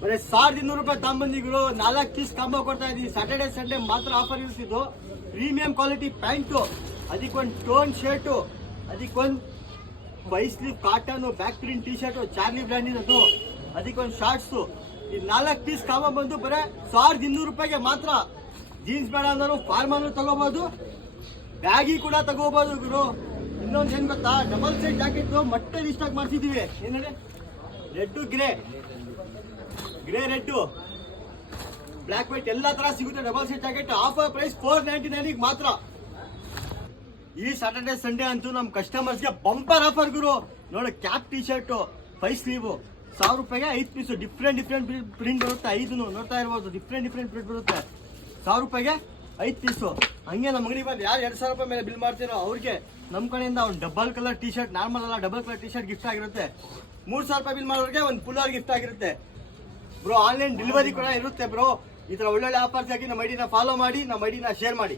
ಬರೀ 1200 ರೂಪಾಯಿ ತಗೊಂಬಂದಿದ್ರು 4 piece combo ಕೊಡ್ತಾ ಇದೀವಿ. ಸ್ಯಾಟರ್ಡೆ ಸಂಡೇ ಮಾತ್ರ ಆಫರ್ ಇರ್ತಿದ್ದು. ಪ್ರೀಮಿಯಂ ಕ್ವಾಲಿಟಿ ಪ್ಯಾಂಟು, ಅದಕ್ಕೊಂದು ಟೋನ್ ಶರ್ಟು, ಅದಕ್ಕೊಂದು 5 sleeve cotton back print T shirt Charlie ಬ್ರ್ಯಾಂಡಿನದು, ಅದಕ್ಕೊಂದು ಶಾರ್ಟ್ಸು. ಈ 4 ಪೀಸ್ ಕಾಂಬೋ ಬಂದು ಬರೀ 1200 ರೂಪಾಯಿಗೆ ಮಾತ್ರ. ಜೀನ್ಸ್ ಬೇಡ ಅಂದರು ಫಾರ್ಮನ್ನು ತಗೋಬಹುದು, ಬ್ಯಾಗಿ ಕೂಡ ತಗೋಬಹುದು ಗುರು. ಇನ್ನೊಂದು ಏನ್ ಗೊತ್ತಾ, ಡಬಲ್ ಸೈಡ್ ಜಾಕೆಟ್ ಮತ್ತೆ ರೀಸ್ಟಾಕ್ ಮಾಡ್ತಿದೀವಿ. ಏನೇಳಿ red grey red black white ಎಲ್ಲಾ ತರ ಸಿಗುತ್ತೆ. Double side jacket offer price 499 ಮಾತ್ರ. ಈ ಸ್ಯಾಟರ್ಡೆ ಸಂಡೇ ಅಂತೂ ನಮ್ ಕಸ್ಟಮರ್ಸ್ಗೆ ಬಂಪರ್ ಆಫರ್ ಗುರು. ನೋಡಿ ಕ್ಯಾಪ್ ಟಿ ಶರ್ಟ್ 5 ಸ್ಲೀವ್ 1000 ರೂಪಾಯಿಗೆ 5 ಪೀಸ್. ಡಿಫ್ರೆಂಟ್ ಪ್ರಿಂಟ್ ಬರುತ್ತೆ. 5 ನೋಡ್ತಾ ಇರ್ಬೋದು, ಡಿಫ್ರೆಂಟ್ ಪ್ರಿಂಟ್ ಬರುತ್ತೆ. 1000 ರೂಪಾಯಿಗೆ 5 ಪೀಸು. ಹಂಗೆ ನಮ್ಮ ಅಂಗಡಿ ಬಂದು ಯಾರು 2000 ರೂಪಾಯಿ ಮೇಲೆ ಬಿಲ್ ಮಾಡ್ತೀರೋ ಅವ್ರಿಗೆ ನಮ್ಮ ಕಡೆಯಿಂದ ಒಂದು double colour T shirt, normal ಅಲ್ಲ double colour T shirt gift ಆಗಿರುತ್ತೆ. 3000 ರೂಪಾಯಿ ಬಿಲ್ ಮಾಡೋರಿಗೆ ಒಂದು ಪುಲ್ಲರ್ ಗಿಫ್ಟ್ ಆಗಿರುತ್ತೆ ಬ್ರೋ. ಆನ್ಲೈನ್ ಡೆಲಿವರಿ ಕೂಡ ಇರುತ್ತೆ ಬ್ರೋ. ಈ ತರ ಒಳ್ಳೊಳ್ಳೆ ಆಫರ್ಸ್ ಆಗಿ ನಮ್ಮ ಐಡಿನ ಫಾಲೋ ಮಾಡಿ, ನಮ್ಮ ಐಡಿನ ಶೇರ್ ಮಾಡಿ.